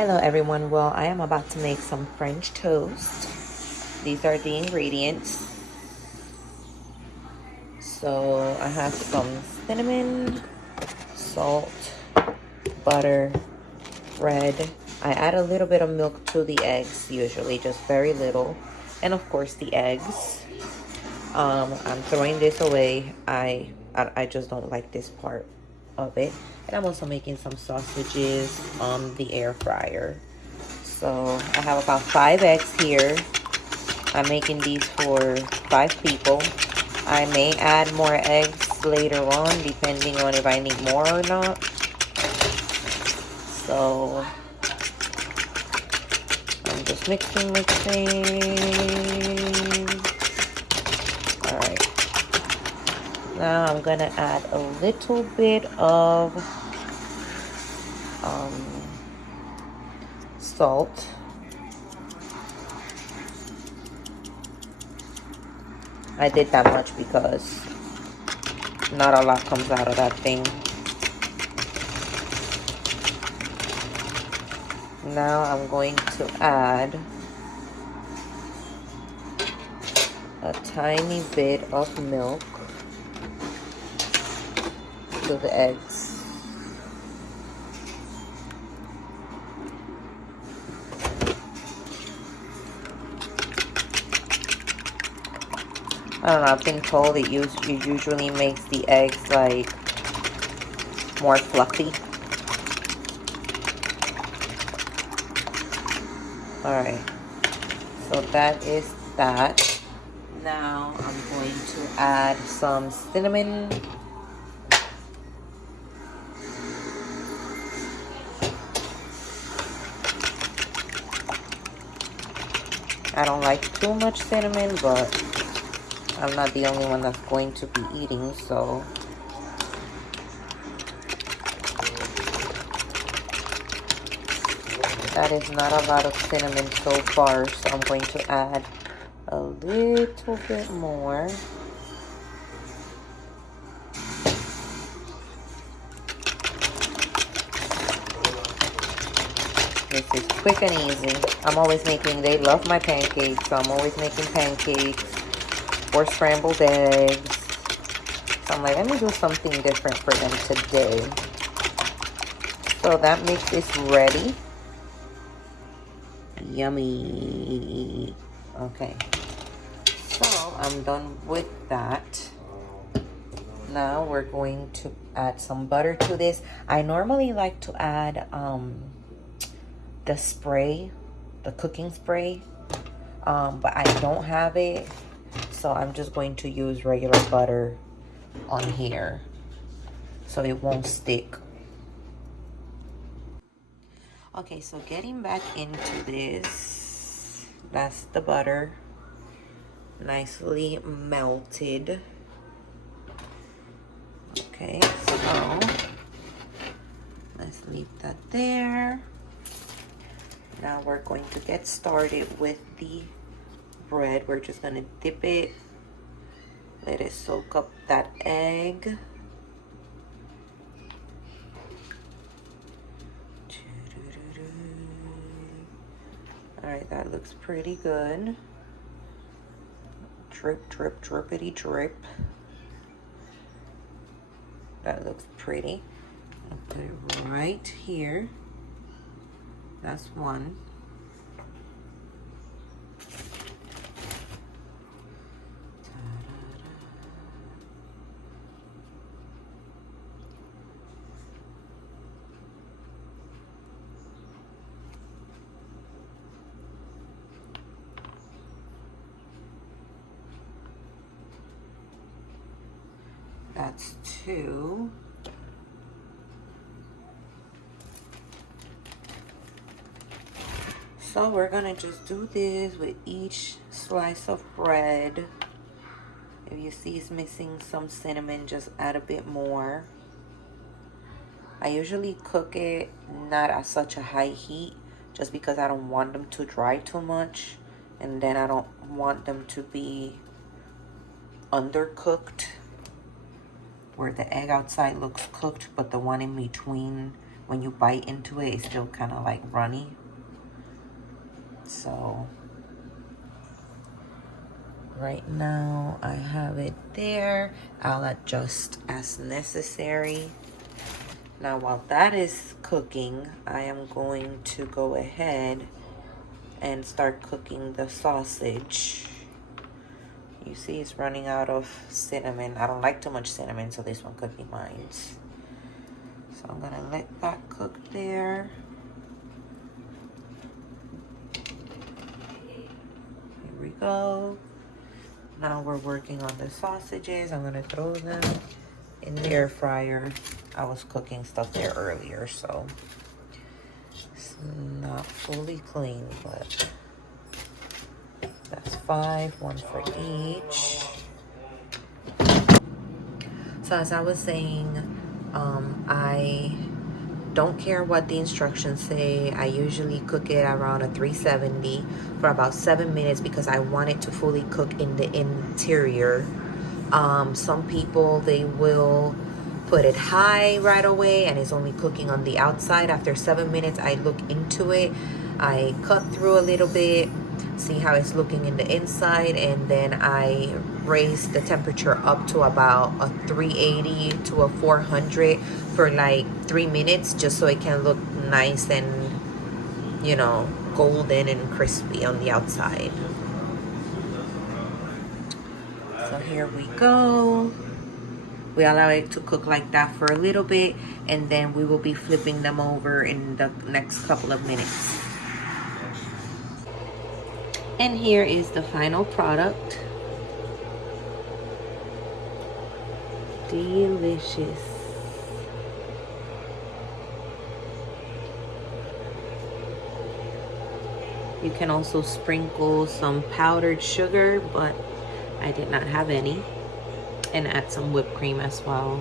Hello everyone. Well, I am about to make some French toast. These are the ingredients. So I have some cinnamon, salt, butter, bread. I add a little bit of milk to the eggs, usually just very little, and of course the eggs. I'm throwing this away. I just don't like this part of it. And I'm also making some sausages on the air fryer. So I have about 5 eggs here. I'm making these for 5 people. I may add more eggs later on depending on if I need more or not. So I'm just mixing. Alright. Now I'm gonna add a little bit of salt. I did that much because not a lot comes out of that thing. Now I'm going to add a tiny bit of milk to the eggs. I don't know, I've been told it usually makes the eggs like more fluffy. Alright, so that is that. Now I'm going to add some cinnamon. I don't like too much cinnamon, but I'm not the only one that's going to be eating, so that is not a lot of cinnamon so far, so I'm going to add a little bit more. This is quick and easy. I'm always making, they love my pancakes, so I'm always making pancakes or scrambled eggs. So I'm like, let me do something different for them today. So that mix is ready. Yummy. Okay. So I'm done with that. Now we're going to add some butter to this. I normally like to add the spray, the cooking spray, but I don't have it. So I'm just going to use regular butter on here so it won't stick. Okay, so getting back into this, that's the butter, nicely melted. Okay, so let's leave that there. Now we're going to get started with the bread. We're just gonna dip it, let it soak up that egg. All right, that looks pretty good. Drip, drip, drippity drip. That looks pretty. I'll put it right here. That's one. That's 2. So we're gonna just do this with each slice of bread. If you see it's missing some cinnamon, just add a bit more. I usually cook it not at such a high heat just because I don't want them to dry too much, and then I don't want them to be undercooked, where the egg outside looks cooked but the one in between when you bite into it, it's still kind of like runny. So right now I have it there. I'll adjust as necessary. Now while that is cooking, I am going to go ahead and start cooking the sausage. You see it's running out of cinnamon. I don't like too much cinnamon, so this one could be mine. So I'm gonna let that cook there. Here we go. Now we're working on the sausages. I'm gonna throw them in the air fryer. I was cooking stuff there earlier, so it's not fully clean, but that's 5, 1 for each. So as I was saying, I don't care what the instructions say. I usually cook it around a 370 for about 7 minutes because I want it to fully cook in the interior. Some people, they will put it high right away and it's only cooking on the outside. After 7 minutes, I look into it. I cut through a little bit, see how it's looking in the inside, and then I raise the temperature up to about a 380 to a 400 for like 3 minutes, just so it can look nice and, you know, golden and crispy on the outside. So here we go. We allow it to cook like that for a little bit, and then we will be flipping them over in the next couple of minutes. And here is the final product. Delicious. You can also sprinkle some powdered sugar, but I did not have any. And add some whipped cream as well.